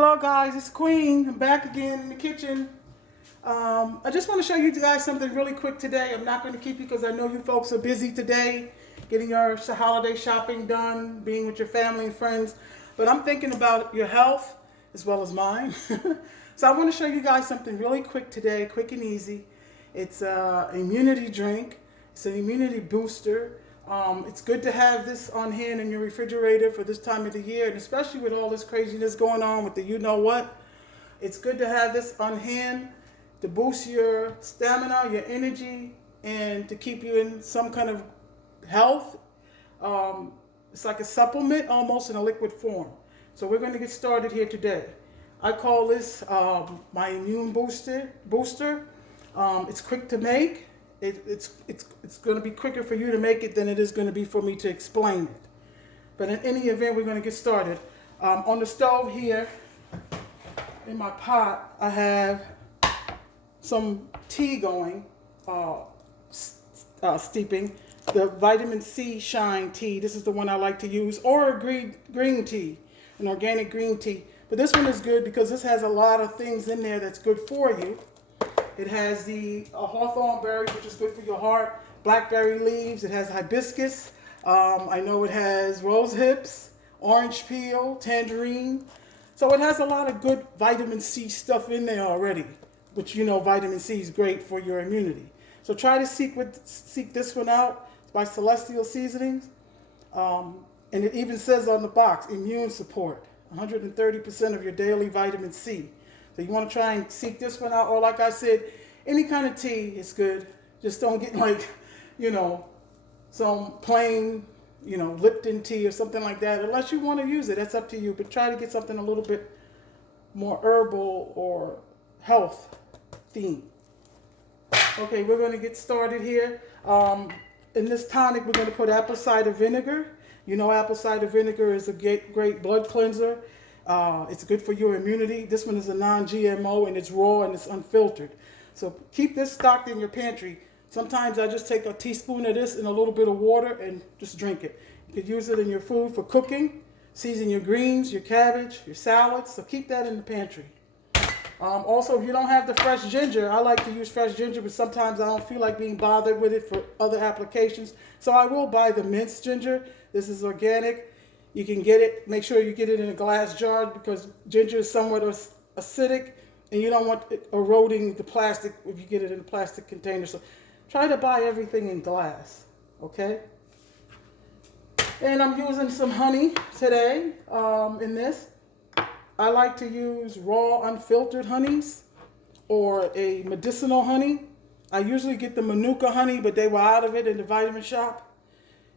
Hello guys, it's Queen. I'm back again in the kitchen. I just want to show you guys something really quick today. I'm not going to keep you because I know you folks are busy today getting your holiday shopping done, being with your family and friends. But I'm thinking about your health as well as mine. So I want to show you guys something really quick today, quick and easy. It's an immunity drink. It's an immunity booster. It's good to have this on hand in your refrigerator for this time of the year, and especially with all this craziness going on with the you-know-what. It's good to have this on hand to boost your stamina, your energy, and to keep you in some kind of health. It's like a supplement almost in a liquid form. So we're going to get started here today. I call this my immune booster. It's quick to make. It's going to be quicker for you to make it than it is going to be for me to explain it. But in any event, we're going to get started. On the stove here, in my pot, I have some tea going, steeping. The vitamin C shine tea. This is the one I like to use, or a green tea, an organic green tea. But this one is good because this has a lot of things in there that's good for you. It has the hawthorn berries, which is good for your heart, blackberry leaves. It has hibiscus. I know it has rose hips, orange peel, tangerine. So it has a lot of good vitamin C stuff in there already, which you know vitamin C is great for your immunity. So try to seek this one out. It's by Celestial Seasonings. And it even says on the box, immune support, 130% of your daily vitamin C. So you want to try and seek this one out, or like I said, any kind of tea is good. Just don't get some plain, Lipton tea or something like that, unless you want to use it. That's up to you. But try to get something a little bit more herbal or health themed. Okay, we're going to get started here. In this tonic, we're going to put apple cider vinegar. You know, apple cider vinegar is a great blood cleanser. It's good for your immunity. This one is a non-GMO and it's raw and it's unfiltered. So keep this stocked in your pantry. Sometimes I just take a teaspoon of this and a little bit of water and just drink it. You could use it in your food for cooking, season your greens, your cabbage, your salads. So keep that in the pantry. Also, if you don't have the fresh ginger, I like to use fresh ginger, but sometimes I don't feel like being bothered with it for other applications. So I will buy the minced ginger. This is organic. You can get it, make sure you get it in a glass jar because ginger is somewhat acidic and you don't want it eroding the plastic if you get it in a plastic container. So try to buy everything in glass, okay? And I'm using some honey today in this. I like to use raw unfiltered honeys or a medicinal honey. I usually get the Manuka honey, but they were out of it in the vitamin shop.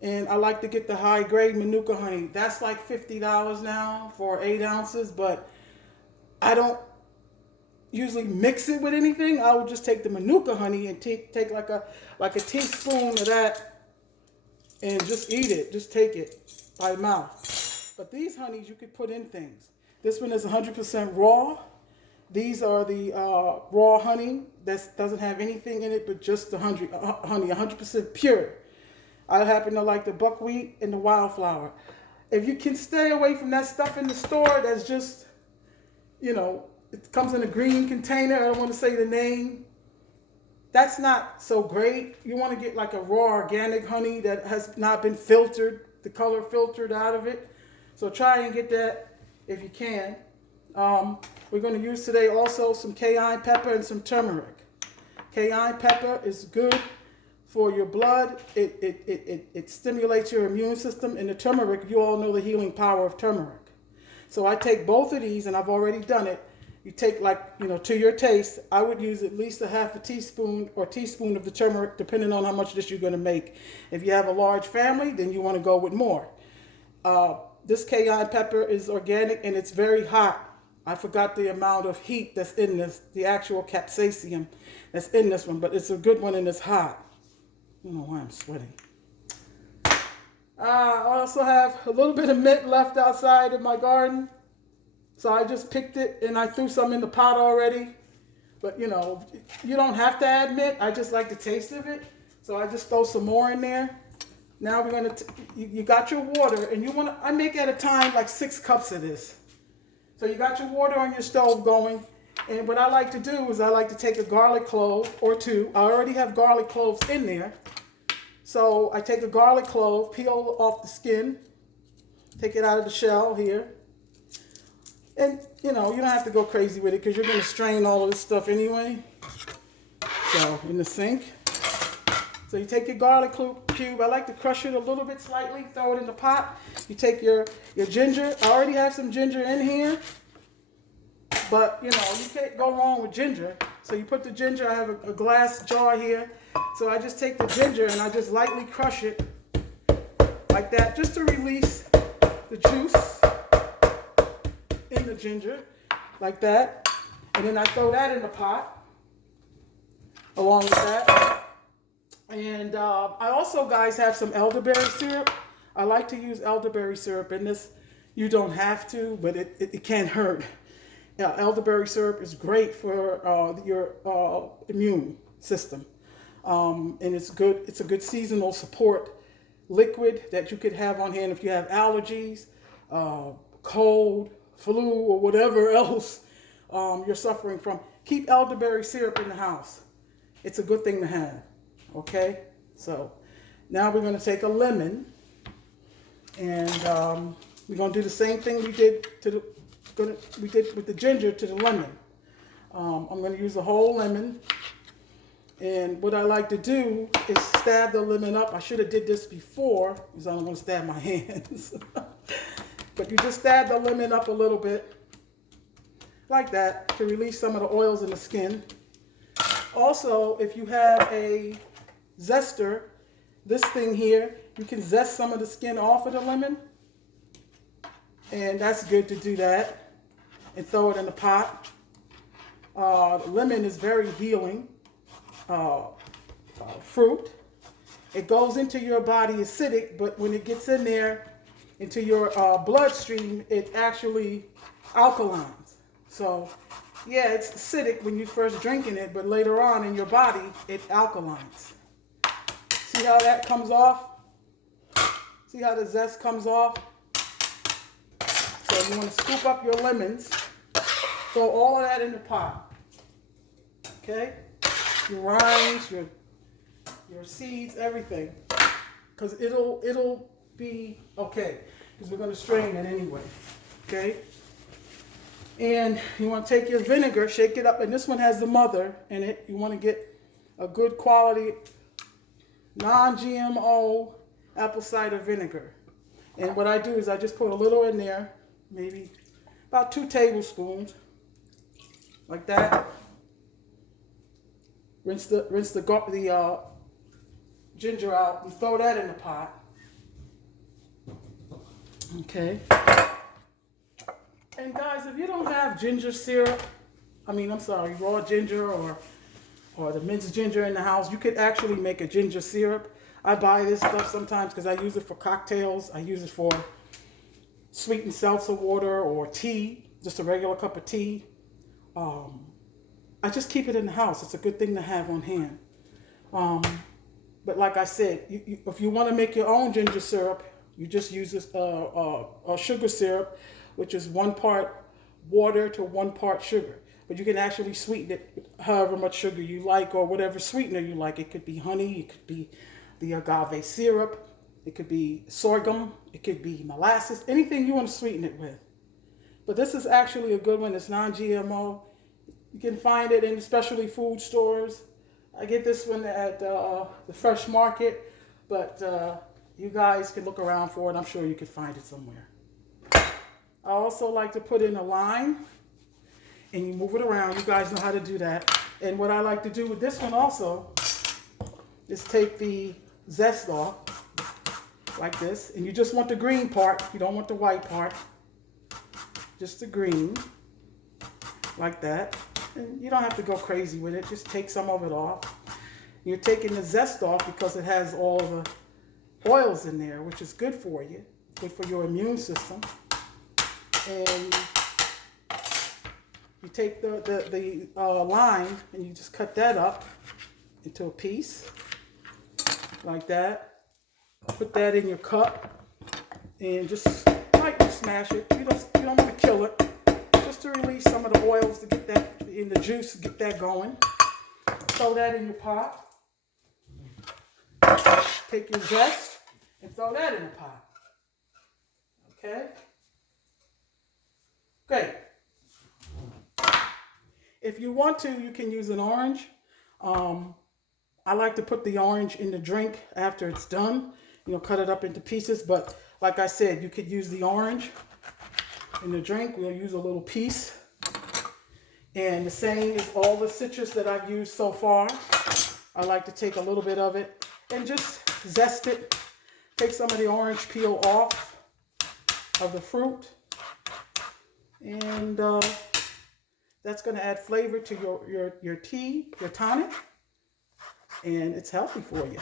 And I like to get the high grade Manuka honey. That's like $50 now for 8 ounces, but I don't usually mix it with anything. I would just take the Manuka honey and take like a teaspoon of that and just eat it. Just take it by mouth. But these honeys you could put in things. This one is 100% raw. These are the raw honey that doesn't have anything in it but just the honey, 100% pure. I happen to like the buckwheat and the wildflower. If you can stay away from that stuff in the store that's just, it comes in a green container. I don't want to say the name. That's not so great. You want to get like a raw organic honey that has not been filtered, the color filtered out of it. So try and get that if you can. We're going to use today also some cayenne pepper and some turmeric. Cayenne pepper is good for your blood. It stimulates your immune system. And the turmeric, you all know the healing power of turmeric. So I take both of these, and I've already done it. You take to your taste. I would use at least a half a teaspoon or teaspoon of the turmeric, depending on how much dish you're going to make. If you have a large family, then you want to go with more. This cayenne pepper is organic, and it's very hot. I forgot the amount of heat that's in this, the actual capsaicin that's in this one, but it's a good one and it's hot. I don't know why I'm sweating. I also have a little bit of mint left outside in my garden. So I just picked it and I threw some in the pot already. But you don't have to add mint. I just like the taste of it. So I just throw some more in there. Now we're you got your water and I make at a time like 6 cups of this. So you got your water on your stove going. And what I like to do is I like to take a garlic clove or two. I already have garlic cloves in there. So I take a garlic clove, peel off the skin, take it out of the shell here. And, you know, you don't have to go crazy with it because you're going to strain all of this stuff anyway. So, in the sink. So you take your garlic cube. I like to crush it a little bit slightly, throw it in the pot. You take your ginger. I already have some ginger in here. But, you know, you can't go wrong with ginger. So you put the ginger. I have a glass jar here. So I just take the ginger and I just lightly crush it like that just to release the juice in the ginger like that. And then I throw that in the pot along with that. And I also, guys, have some elderberry syrup. I like to use elderberry syrup in this. You don't have to, but it can't hurt. Elderberry syrup is great for your immune system. And it's good. It's a good seasonal support liquid that you could have on hand if you have allergies, cold, flu, or whatever else you're suffering from. Keep elderberry syrup in the house. It's a good thing to have. Okay, so now we're going to take a lemon, and we're going to do the same thing we did with the ginger to the lemon. I'm going to use a whole lemon, and what I like to do is stab the lemon up. I should have did this before because I don't want to stab my hands. But you just stab the lemon up a little bit like that to release some of the oils in the skin. Also, if you have a zester, this thing here, you can zest some of the skin off of the lemon, and that's good to do that and throw it in the pot. Lemon is very healing fruit. It goes into your body acidic, but when it gets in there into your bloodstream, it actually alkalines. So yeah, it's acidic when you first drinking it, but later on in your body it alkalines. See how that comes off? See how the zest comes off? So you want to scoop up your lemons, throw all of that in the pot. Okay? Your rinds, your seeds, everything. Because it'll be okay. Because we're going to strain it anyway. Okay? And you want to take your vinegar, shake it up, and this one has the mother in it. You want to get a good quality non-GMO apple cider vinegar. And what I do is I just put a little in there, maybe about 2 tablespoons, like that. Rinse the ginger out and throw that in the pot. Okay. And guys, if you don't have ginger syrup, raw ginger or the minced ginger in the house, you could actually make a ginger syrup. I buy this stuff sometimes because I use it for cocktails. I use it for sweetened seltzer water or tea, just a regular cup of tea. I just keep it in the house. It's a good thing to have on hand. But like I said, if you want to make your own ginger syrup, you just use this a sugar syrup, which is 1 part water to 1 part sugar. But you can actually sweeten it with however much sugar you like or whatever sweetener you like. It could be honey, it could be the agave syrup, it could be sorghum, it could be molasses, anything you want to sweeten it with. But this is actually a good one. It's non-GMO. You can find it in specialty food stores. I get this one at the Fresh Market, but you guys can look around for it. I'm sure you can find it somewhere. I also like to put in a lime, and you move it around. You guys know how to do that. And what I like to do with this one also is take the zest off like this, and you just want the green part. You don't want the white part. Just the green, like that. And you don't have to go crazy with it. Just take some of it off. You're taking the zest off because it has all the oils in there, which is good for you, good for your immune system. And you take the lime and you just cut that up into a piece like that. Put that in your cup and just lightly smash it. You don't want to kill it. just to release some of the oils to get that in the juice, get that going. Throw that in your pot. Take your zest and throw that in the pot. Okay? Great. If you want to, you can use an orange. I like to put the orange in the drink after it's done. You know, cut it up into pieces. But like I said, you could use the orange in the drink. We'll use a little piece. And the same is all the citrus that I've used so far. I like to take a little bit of it and just zest it. Take some of the orange peel off of the fruit. And that's going to add flavor to your tea, your tonic. And it's healthy for you.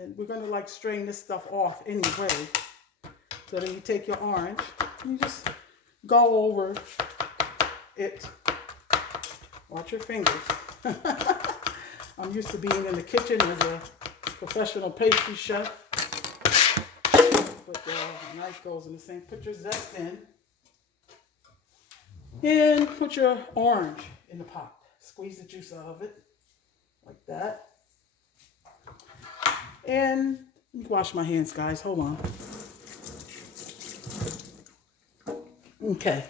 And we're going to like strain this stuff off anyway. So then you take your orange, and you just go over it. Watch your fingers. I'm used to being in the kitchen as a professional pastry chef. But the knife goes in the same. Put your zest in. And put your orange in the pot. Squeeze the juice out of it. Like that. And let me wash my hands, guys. Hold on. Okay.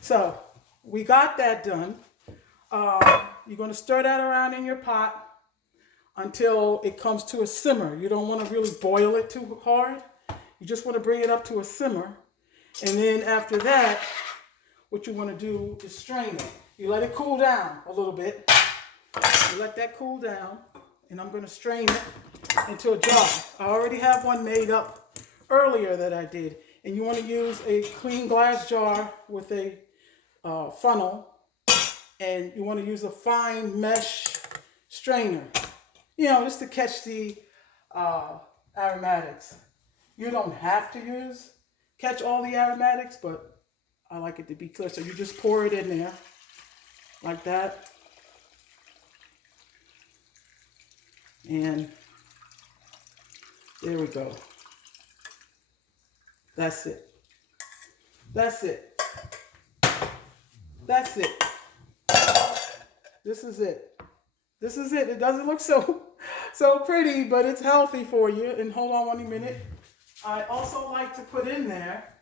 So we got that done. You're going to stir that around in your pot until it comes to a simmer. You don't want to really boil it too hard. You just want to bring it up to a simmer. And then after that, what you want to do is strain it. You let it cool down a little bit. You let that cool down. And I'm going to strain it into a jar. I already have one made up earlier that I did. And you want to use a clean glass jar with a funnel. And you want to use a fine mesh strainer. You know, just to catch the aromatics. You don't have to catch all the aromatics, but I like it to be clear. So you just pour it in there like that. And there we go. That's it. That's it. That's it. This is it. This is it. It doesn't look so pretty, but it's healthy for you. And hold on 1 minute. I also like to put in there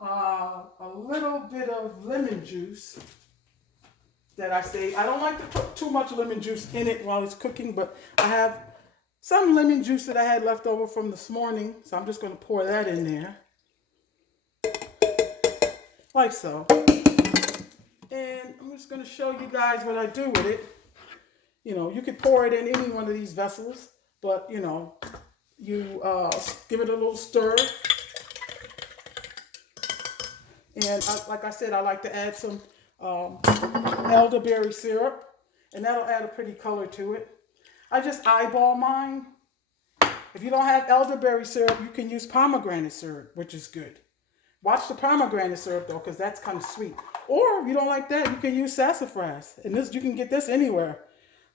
a little bit of lemon juice that I say. I don't like to put too much lemon juice in it while it's cooking, but I have some lemon juice that I had left over from this morning. So I'm just going to pour that in there. Like so. And I'm just going to show you guys what I do with it. You know, you could pour it in any one of these vessels, but you know, you give it a little stir. And like I said, I like to add some elderberry syrup, and that'll add a pretty color to it. I just eyeball mine. If you don't have elderberry syrup, you can use pomegranate syrup, which is good. Watch the pomegranate syrup though, because that's kind of sweet. Or if you don't like that, you can use sassafras. And this, you can get this anywhere.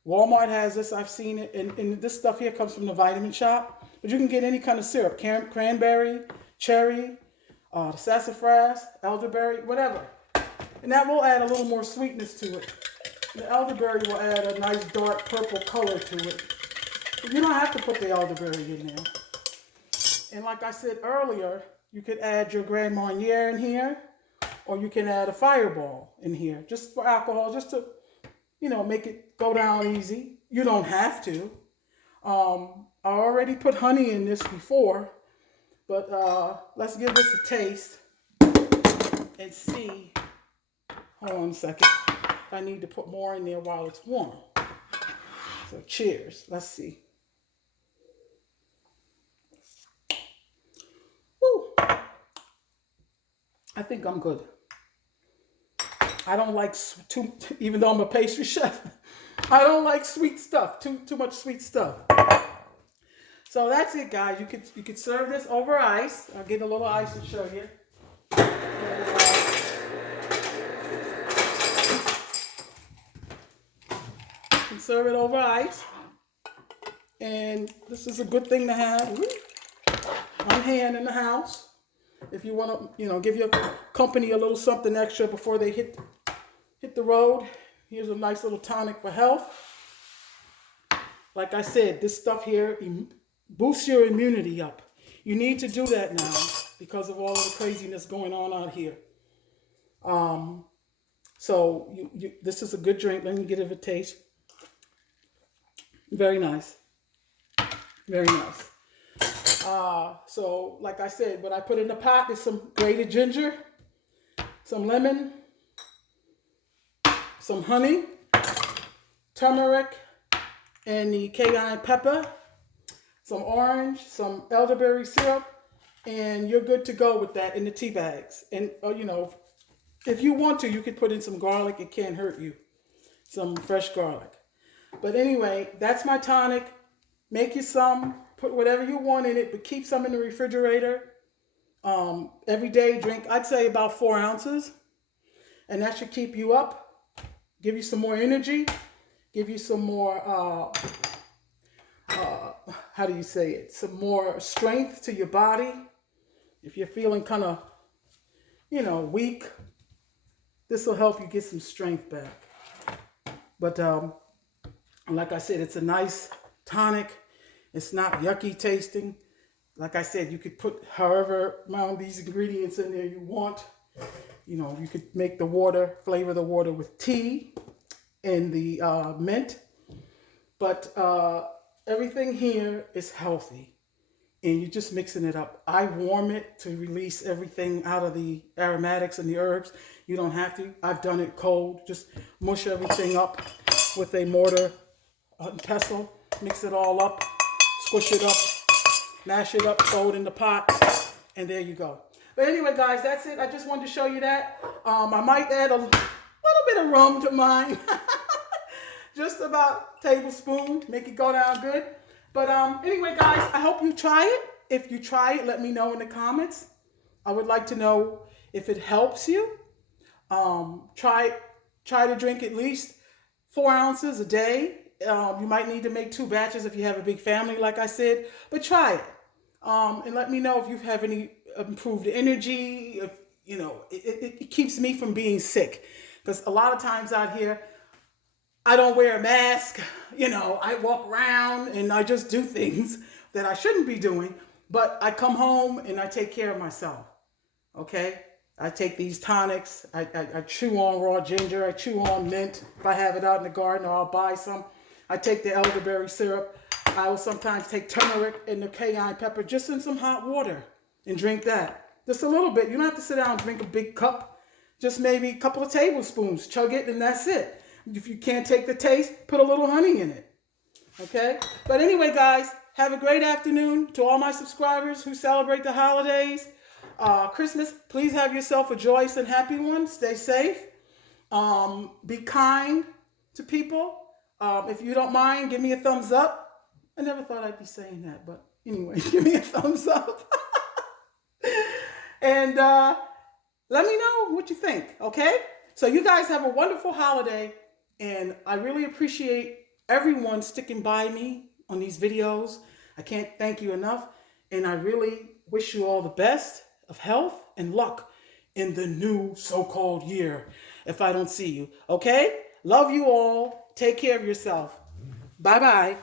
Walmart has this, I've seen it. And this stuff here comes from the vitamin shop. But you can get any kind of syrup, cranberry, cherry, sassafras, elderberry, whatever. And that will add a little more sweetness to it. The elderberry will add a nice dark purple color to it. But you don't have to put the elderberry in there. And like I said earlier, you could add your Grand Marnier in here, or you can add a Fireball in here, just for alcohol, just to, you know, make it go down easy. You don't have to. I already put honey in this before, but let's give this a taste and see. Hold on a second. I need to put more in there while it's warm. So cheers. Let's see. Woo. I think I'm good. I don't like too, even though I'm a pastry chef, I don't like sweet stuff, too much sweet stuff. So that's it, guys. You could serve this over ice. I'll get a little ice to show you. You can serve it over ice. And this is a good thing to have on hand in the house. If you want to, give your company a little something extra before they hit the road, here's a nice little tonic for health. Like I said, this stuff here boosts your immunity up. You need to do that now because of all of the craziness going on out here. So this is a good drink. Let me give it a taste. Very nice. Very nice. So like I said, what I put in the pot is some grated ginger, some lemon, some honey, turmeric, and the Cayenne Pepper, some orange, some elderberry syrup, and you're good to go with that in the tea bags. And, if you want to, you could put in some garlic. It can't hurt you. Some fresh garlic. But anyway, that's my tonic. Make you some. Put whatever you want in it, but keep some in the refrigerator. Every day drink, I'd say about 4 ounces. And that should keep you up. Give you some more energy. Give you some more, how do you say it? Some more strength to your body. If you're feeling kind of, weak, this will help you get some strength back. But like I said, it's a nice tonic. It's not yucky tasting. Like I said, you could put however amount of these ingredients in there you want. You could make the water, flavor the water with tea and the mint. But everything here is healthy. And you're just mixing it up. I warm it to release everything out of the aromatics and the herbs. You don't have to. I've done it cold. Just mush everything up with a mortar and pestle. Mix it all up. Squish it up. Mash it up. Throw it in the pot. And there you go. But anyway, guys, that's it. I just wanted to show you that. I might add a little bit of rum to mine. Just about a tablespoon. Make it go down good. But anyway, guys, I hope you try it. If you try it, let me know in the comments. I would like to know if it helps you. Try to drink at least 4 ounces a day. You might need to make 2 batches if you have a big family, like I said. But try it. And let me know if you have any improved energy. If, it keeps me from being sick. Because a lot of times out here, I don't wear a mask, I walk around and I just do things that I shouldn't be doing, but I come home and I take care of myself, okay? I take these tonics, I chew on raw ginger, I chew on mint, if I have it out in the garden or I'll buy some. I take the elderberry syrup, I will sometimes take turmeric and the cayenne pepper just in some hot water and drink that. Just a little bit, you don't have to sit down and drink a big cup, just maybe a couple of tablespoons, chug it and that's it. If you can't take the taste, put a little honey in it. Okay? But anyway, guys, have a great afternoon to all my subscribers who celebrate the holidays. Christmas, please have yourself a joyous and happy one. Stay safe. Be kind to people. If you don't mind, give me a thumbs up. I never thought I'd be saying that, but anyway, give me a thumbs up. And let me know what you think, okay? So you guys have a wonderful holiday. And I really appreciate everyone sticking by me on these videos. I can't thank you enough. And I really wish you all the best of health and luck in the new so-called year if I don't see you. Okay? Love you all. Take care of yourself. Bye-bye.